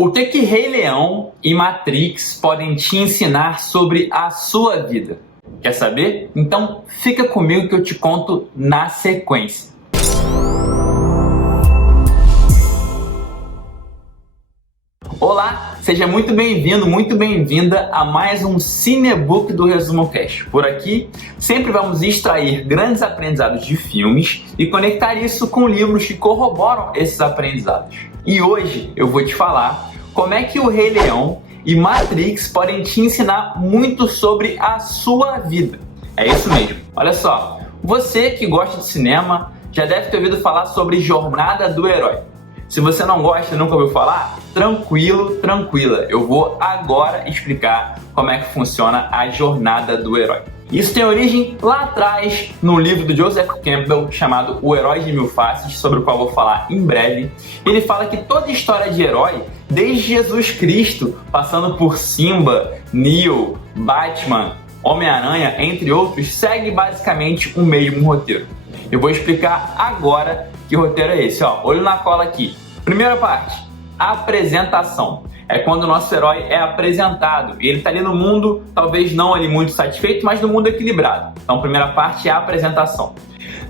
O que Rei Leão e Matrix podem te ensinar sobre a sua vida? Quer saber? Então fica comigo que eu te conto na sequência. Olá, seja muito bem-vindo, muito bem-vinda a mais um Cinebook do Resumo Cast. Por aqui, sempre vamos extrair grandes aprendizados de filmes e conectar isso com livros que corroboram esses aprendizados. E hoje eu vou te falar como é que o Rei Leão e Matrix podem te ensinar muito sobre a sua vida. É isso mesmo. Olha só, você que gosta de cinema já deve ter ouvido falar sobre Jornada do Herói. Se você não gosta e nunca ouviu falar, tranquilo, tranquila. Eu vou agora explicar como é que funciona a Jornada do Herói. Isso tem origem lá atrás no livro do Joseph Campbell chamado O Herói de Mil Faces, sobre o qual eu vou falar em breve. Ele fala que toda história de herói, desde Jesus Cristo, passando por Simba, Neo, Batman, Homem-Aranha, entre outros, segue basicamente o mesmo roteiro. Eu vou explicar agora que roteiro é esse, ó. Olho na cola aqui. Primeira parte, apresentação. É quando o nosso herói é apresentado. E ele está ali no mundo, talvez não ali muito satisfeito, mas no mundo equilibrado. Então, primeira parte é a apresentação.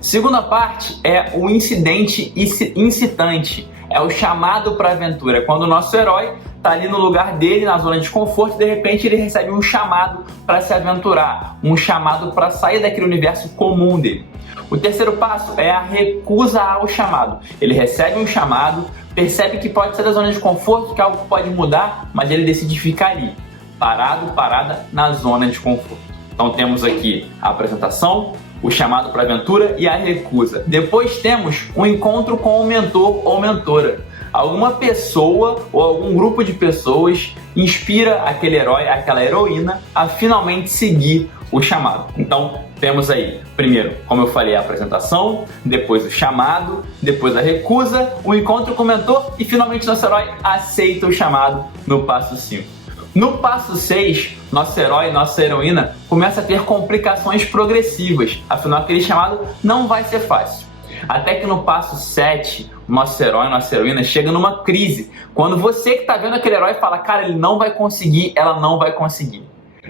Segunda parte é o incidente incitante. É o chamado para a aventura. É quando o nosso herói está ali no lugar dele, na zona de conforto, e de repente ele recebe um chamado para se aventurar. Um chamado para sair daquele universo comum dele. O terceiro passo é a recusa ao chamado. Ele recebe um chamado, percebe que pode sair da zona de conforto, que algo pode mudar, mas ele decide ficar ali, parada na zona de conforto. Então temos aqui a apresentação, o chamado para a aventura e a recusa. Depois temos um encontro com o mentor ou mentora. Alguma pessoa ou algum grupo de pessoas inspira aquele herói, aquela heroína a finalmente seguir o chamado. Então temos aí, primeiro, como eu falei, a apresentação, depois o chamado, depois a recusa, o encontro com o mentor e finalmente nosso herói aceita o chamado no passo 5. No passo 6, nosso herói, nossa heroína começa a ter complicações progressivas, afinal aquele chamado não vai ser fácil. Até que no passo 7, nosso herói, nossa heroína chega numa crise, quando você que está vendo aquele herói fala, cara, ele não vai conseguir, ela não vai conseguir.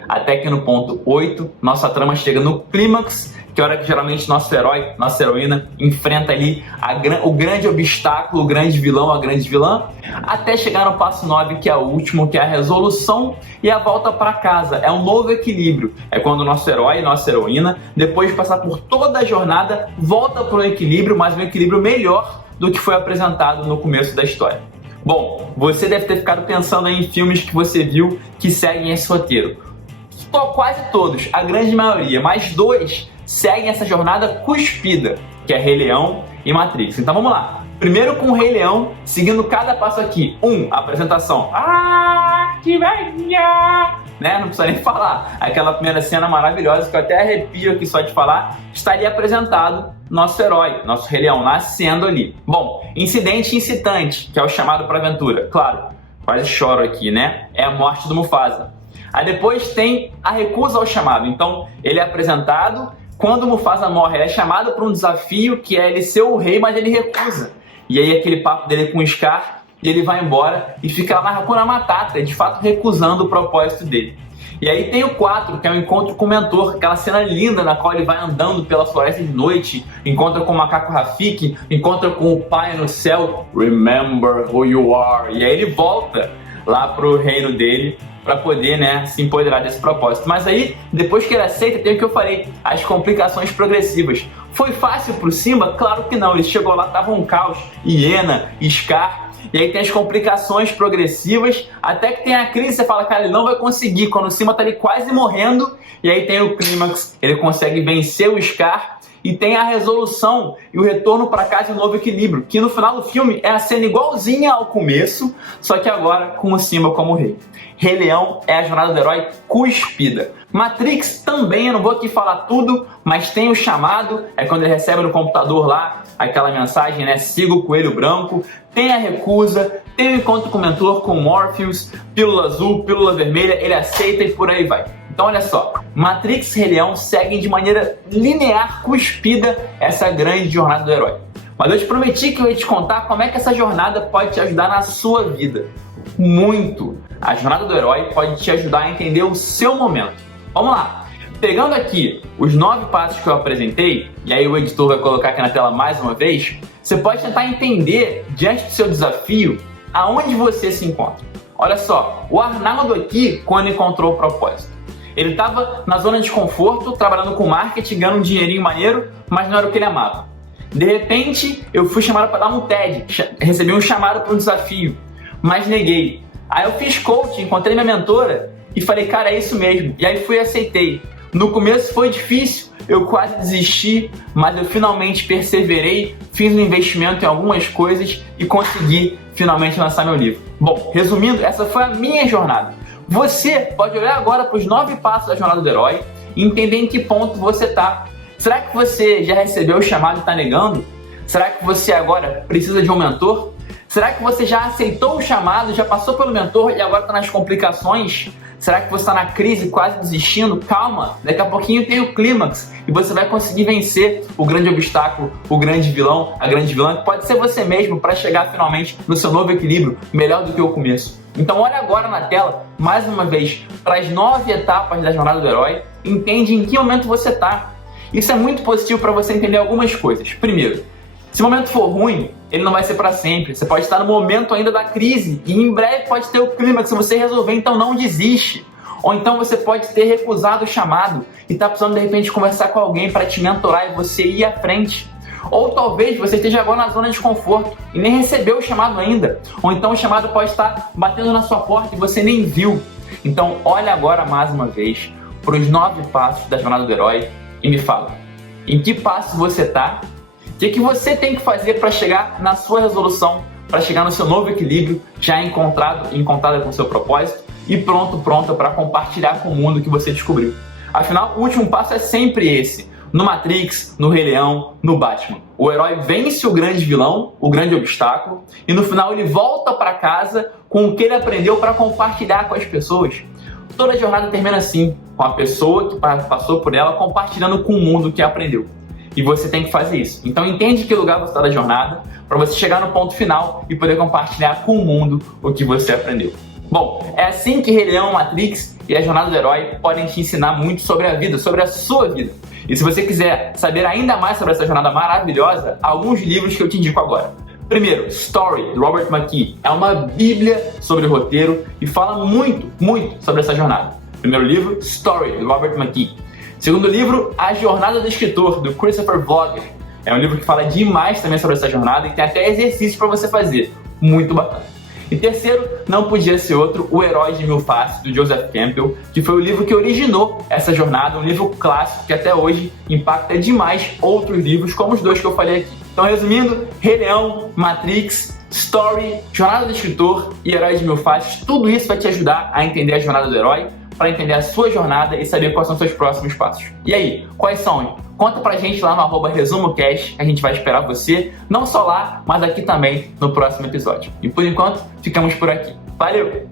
Até que no ponto 8, nossa trama chega no clímax, que é a hora que geralmente nosso herói, nossa heroína, enfrenta ali o grande obstáculo, o grande vilão, a grande vilã, até chegar no passo 9, que é o último, que é a resolução e a volta para casa. É um novo equilíbrio. É quando o nosso herói, nossa heroína, depois de passar por toda a jornada, volta para o equilíbrio, mas um equilíbrio melhor do que foi apresentado no começo da história. Bom, você deve ter ficado pensando em filmes que você viu que seguem esse roteiro. Quase todos, a grande maioria, mas 2 seguem essa jornada cuspida, que é Rei Leão e Matrix. Então vamos lá. Primeiro com o Rei Leão, seguindo cada passo aqui. 1, apresentação. Que velhinha! Né? Não precisa nem falar. Aquela primeira cena maravilhosa que eu até arrepio aqui só de falar. Estaria apresentado nosso herói, nosso Rei Leão, nascendo ali. Bom, incidente incitante, que é o chamado para aventura. Claro, quase choro aqui, né? É a morte do Mufasa. Aí depois tem a recusa ao chamado. Então ele é apresentado, quando o Mufasa morre, ele é chamado para um desafio que é ele ser o rei, mas ele recusa. E aí aquele papo dele com o Scar, e ele vai embora e fica lá na Hakuna Matata, de fato recusando o propósito dele. E aí tem o 4, que é o encontro com o mentor, aquela cena linda na qual ele vai andando pela floresta de noite, encontra com o macaco Rafiki, encontra com o pai no céu, remember who you are, e aí ele volta lá pro reino dele, para poder, né, se empoderar desse propósito. Mas aí, depois que ele aceita, tem o que eu falei, as complicações progressivas. Foi fácil pro Simba? Claro que não. Ele chegou lá, tava um caos, hiena, Scar, e aí tem as complicações progressivas, até que tem a crise, você fala, cara, ele não vai conseguir, quando o Simba tá ali quase morrendo, e aí tem o clímax, ele consegue vencer o Scar, e tem a resolução e o retorno para casa e o novo equilíbrio, que no final do filme é a cena igualzinha ao começo, só que agora com o Simba como rei. Rei Leão é a jornada do herói cuspida. Matrix também, eu não vou aqui falar tudo, mas tem o chamado, é quando ele recebe no computador lá aquela mensagem, né, siga o coelho branco, tem a recusa, tem o encontro com o mentor, com o Morpheus, pílula azul, pílula vermelha, ele aceita e por aí vai. Então olha só, Matrix e Rei Leão seguem de maneira linear, cuspida, essa grande jornada do herói. Mas eu te prometi que eu ia te contar como é que essa jornada pode te ajudar na sua vida. Muito! A jornada do herói pode te ajudar a entender o seu momento. Vamos lá! Pegando aqui os 9 passos que eu apresentei, e aí o editor vai colocar aqui na tela mais uma vez, você pode tentar entender, diante do seu desafio, aonde você se encontra. Olha só, o Arnaldo aqui, quando encontrou o propósito, ele estava na zona de conforto, trabalhando com marketing, ganhando um dinheirinho maneiro, mas não era o que ele amava. De repente, eu fui chamado para dar um TED, recebi um chamado para um desafio, mas neguei. Aí eu fiz coaching, encontrei minha mentora e falei, cara, é isso mesmo. E aí fui e aceitei. No começo foi difícil, eu quase desisti, mas eu finalmente perseverei, fiz um investimento em algumas coisas e consegui finalmente lançar meu livro. Bom, resumindo, essa foi a minha jornada. Você pode olhar agora para os 9 passos da jornada do herói e entender em que ponto você está. Será que você já recebeu o chamado e está negando? Será que você agora precisa de um mentor? Será que você já aceitou o chamado, já passou pelo mentor e agora está nas complicações? Será que você está na crise, quase desistindo? Calma, daqui a pouquinho tem o clímax e você vai conseguir vencer o grande obstáculo, o grande vilão, a grande vilã, que pode ser você mesmo, para chegar finalmente no seu novo equilíbrio, melhor do que o começo. Então olha agora na tela, mais uma vez, para as 9 etapas da jornada do herói, entende em que momento você está. Isso é muito positivo para você entender algumas coisas. Primeiro, se o momento for ruim, ele não vai ser para sempre. Você pode estar no momento ainda da crise e em breve pode ter o clímax se você resolver, então não desiste. Ou então você pode ter recusado o chamado e está precisando de repente conversar com alguém para te mentorar e você ir à frente. Ou talvez você esteja agora na zona de conforto e nem recebeu o chamado ainda. Ou então o chamado pode estar batendo na sua porta e você nem viu. Então olha agora mais uma vez para os 9 passos da jornada do herói e me fala, em que passo você está? O que você tem que fazer para chegar na sua resolução, para chegar no seu novo equilíbrio, já encontrada com o seu propósito e pronta para compartilhar com o mundo que você descobriu. Afinal, o último passo é sempre esse. No Matrix, no Rei Leão, no Batman. O herói vence o grande vilão, o grande obstáculo, e no final ele volta para casa com o que ele aprendeu para compartilhar com as pessoas. Toda a jornada termina assim, com a pessoa que passou por ela compartilhando com o mundo o que aprendeu. E você tem que fazer isso. Então entende que lugar você está da jornada para você chegar no ponto final e poder compartilhar com o mundo o que você aprendeu. Bom, é assim que Rei Leão, Matrix e a jornada do herói podem te ensinar muito sobre a vida, sobre a sua vida. E se você quiser saber ainda mais sobre essa jornada maravilhosa, alguns livros que eu te indico agora. Primeiro, Story, do Robert McKee. É uma bíblia sobre o roteiro e fala muito sobre essa jornada. Primeiro livro, Story, do Robert McKee. Segundo livro, A Jornada do Escritor, do Christopher Vogler. É um livro que fala demais também sobre essa jornada e tem até exercícios para você fazer. Muito bacana. E terceiro, não podia ser outro, O Herói de Mil Faces, do Joseph Campbell, que foi o livro que originou essa jornada, um livro clássico que até hoje impacta demais outros livros, como os 2 que eu falei aqui. Então, resumindo, Rei Leão, Matrix, Story, Jornada do Escritor e Herói de Mil Faces, tudo isso vai te ajudar a entender a jornada do herói, para entender a sua jornada e saber quais são os seus próximos passos. E aí, quais são? Conta pra gente lá no @resumocast, a gente vai esperar você, não só lá, mas aqui também no próximo episódio. E por enquanto, ficamos por aqui. Valeu!